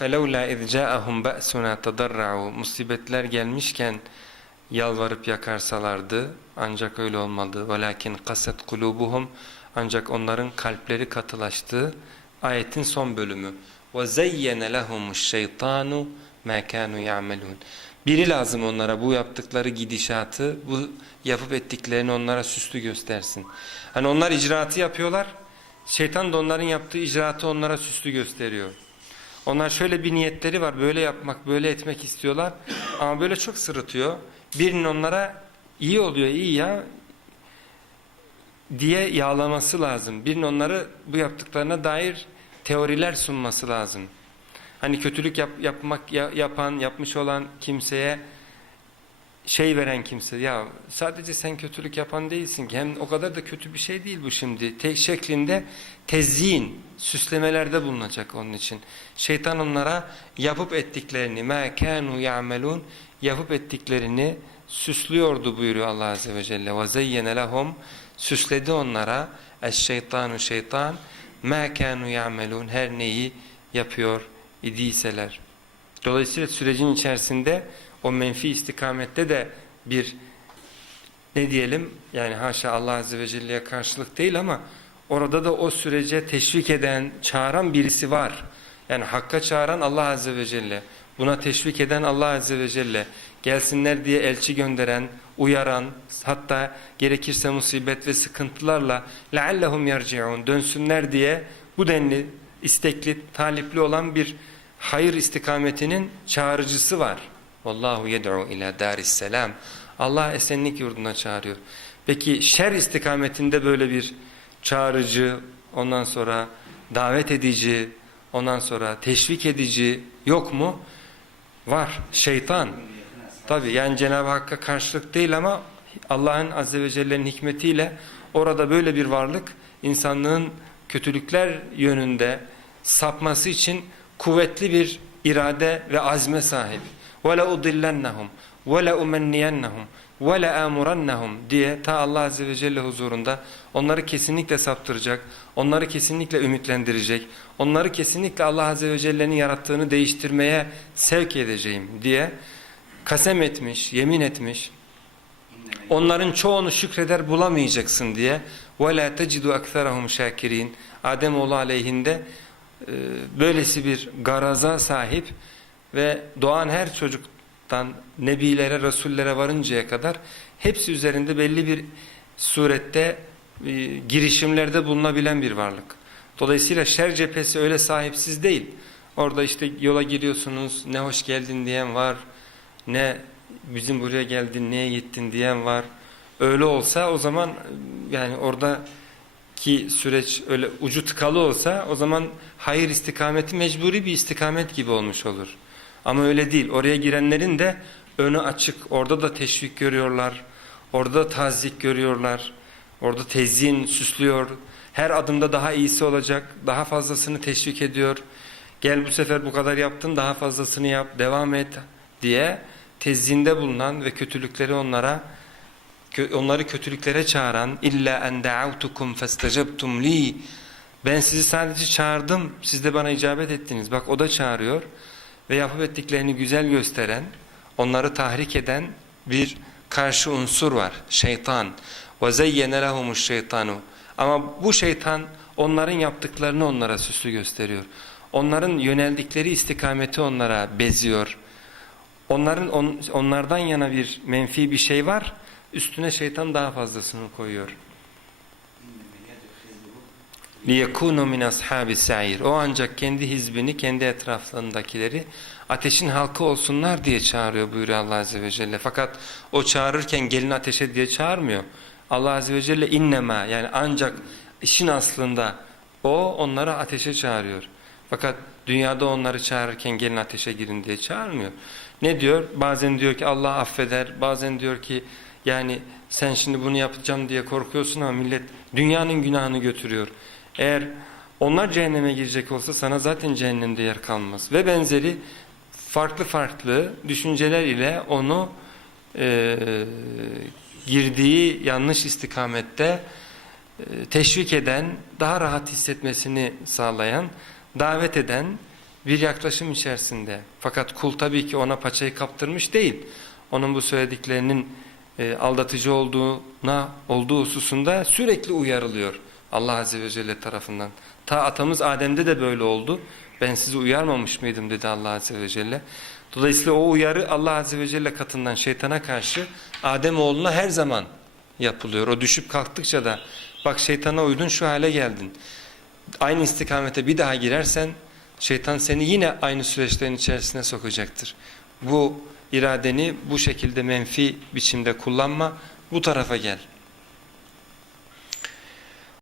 فَلَوْلَا اِذْ جَاءَهُمْ بَأْسُنَا تَضَرَّعُوا Musibetler gelmişken yalvarıp yakarsalardı ancak öyle olmadı. وَلَاكِنْ قَسَتْ قُلُوبُهُمْ Ancak onların kalpleri katılaştı. Ayetin son bölümü. وَزَيَّنَ لَهُمُ الشَّيْطَانُ مَا كَانُوا يَعْمَلُونَ Biri lazım onlara bu yaptıkları gidişatı, bu yapıp ettiklerini onlara süslü göstersin. Hani onlar icraatı yapıyorlar, şeytan da onların yaptığı icraatı onlara süslü gösteriyor. Onlar şöyle bir niyetleri var, böyle yapmak, böyle etmek istiyorlar ama böyle çok sırıtıyor. Birinin onlara iyi oluyor, iyi ya diye yağlaması lazım. Birinin onları bu yaptıklarına dair teoriler sunması lazım. Hani kötülük yap, yapmak ya- yapan, yapmış olan kimseye şey veren kimse ya sadece sen kötülük yapan değilsin ki hem o kadar da kötü bir şey değil bu şimdi. Tek şeklinde tezyin süslemelerde bulunacak onun için. Şeytan onlara yapıp ettiklerini ma kanu ya'melun yapıp ettiklerini süslüyordu buyuruyor Allah azze ve celle. Ve zeyyene lehum süsledi onlara. Eşşeytanu şeytan ma kanu ya'melun her neyi yapıyor idiyseler dolayısıyla sürecin içerisinde o menfi istikamette de bir ne diyelim yani haşa Allah Azze ve Celle'ye karşılık değil ama orada da o sürece teşvik eden, çağıran birisi var. Yani hakka çağıran Allah Azze ve Celle. Buna teşvik eden Allah Azze ve Celle. Gelsinler diye elçi gönderen, uyaran, hatta gerekirse musibet ve sıkıntılarla لَعَلَّهُمْ يَرْجِعُونَ dönsünler diye bu denli istekli, talipli olan bir hayır istikametinin çağrıcısı var. Vallahu yed'u ila daris selam. Allah esenlik yurduna çağırıyor. Peki şer istikametinde böyle bir çağrıcı, ondan sonra davet edici, ondan sonra teşvik edici yok mu? Var. Şeytan. Tabi yani Cenab-ı Hakk'a karşılık değil ama Allah'ın Azze ve Celle'nin hikmetiyle orada böyle bir varlık insanlığın kötülükler yönünde sapması için kuvvetli bir irade ve azme sahip. وَلَاُضِلَّنَّهُمْ وَلَاُمَنِّيَنَّهُمْ وَلَاَمُرَنَّهُمْ diye ta Allah Azze ve Celle huzurunda onları kesinlikle saptıracak, onları kesinlikle ümitlendirecek, onları kesinlikle Allah Azze ve Celle'nin yarattığını değiştirmeye sevk edeceğim diye kasem etmiş, yemin etmiş. Onların çoğunu şükreder bulamayacaksın diye وَلَا تَجِدُ أَكْثَرَهُمْ شَاكِرِينَ Ademoğlu aleyhinde e, böylesi bir garaza sahip ve doğan her çocuktan nebilere, rasullere varıncaya kadar hepsi üzerinde belli bir surette e, girişimlerde bulunabilen bir varlık. Dolayısıyla şer cephesi öyle sahipsiz değil. Orada işte yola giriyorsunuz, ne hoş geldin diyen var, ne bizim buraya geldin, neye gittin diyen var. Öyle olsa o zaman yani orada ki süreç öyle ucu tıkalı olsa o zaman hayır istikameti mecburi bir istikamet gibi olmuş olur. Ama öyle değil. Oraya girenlerin de önü açık. Orada da teşvik görüyorlar. Orada da tazik görüyorlar. Orada tezyin süslüyor. Her adımda daha iyisi olacak. Daha fazlasını teşvik ediyor. Gel bu sefer bu kadar yaptın daha fazlasını yap. Devam et diye tezyinde bulunan ve kötülükleri onlara onları kötülüklere çağıran illa en da'awtukum fastajabtum li ben sizi sadece çağırdım siz de bana icabet ettiniz bak o da çağırıyor ve yapıp ettiklerini güzel gösteren onları tahrik eden bir karşı unsur var şeytan. zeyyene lehumuş şeytanu ama bu şeytan onların yaptıklarını onlara süslü gösteriyor. Onların yöneldikleri istikameti onlara beziyor. Onların on, onlardan yana bir menfi bir şey var üstüne şeytan daha fazlasını koyuyor. لِيَكُونُ مِنْ أَصْحَابِ السَّعِيرِ O ancak kendi hizbini, kendi etraflarındakileri ateşin halkı olsunlar diye çağırıyor buyuruyor Allah Azze ve Celle. Fakat o çağırırken gelin ateşe diye çağırmıyor. Allah Azze ve Celle innema yani ancak işin aslında o onları ateşe çağırıyor. Fakat dünyada onları çağırırken gelin ateşe girin diye çağırmıyor. Ne diyor? Bazen diyor ki Allah affeder, bazen diyor ki yani sen şimdi bunu yapacağım diye korkuyorsun ama millet dünyanın günahını götürüyor. Eğer onlar cehenneme girecek olsa sana zaten cehennemde yer kalmaz. Ve benzeri farklı farklı düşünceler ile onu e, girdiği yanlış istikamette e, teşvik eden, daha rahat hissetmesini sağlayan, davet eden bir yaklaşım içerisinde. Fakat kul tabii ki ona paçayı kaptırmış değil. Onun bu söylediklerinin e, aldatıcı olduğuna olduğu hususunda sürekli uyarılıyor Allah Azze ve Celle tarafından. Ta atamız Adem'de de böyle oldu. Ben sizi uyarmamış mıydım dedi Allah Azze ve Celle. Dolayısıyla o uyarı Allah Azze ve Celle katından şeytana karşı Adem oğluna her zaman yapılıyor. O düşüp kalktıkça da bak şeytana uydun şu hale geldin. Aynı istikamete bir daha girersen şeytan seni yine aynı süreçlerin içerisine sokacaktır. Bu iradeni bu şekilde menfi biçimde kullanma bu tarafa gel.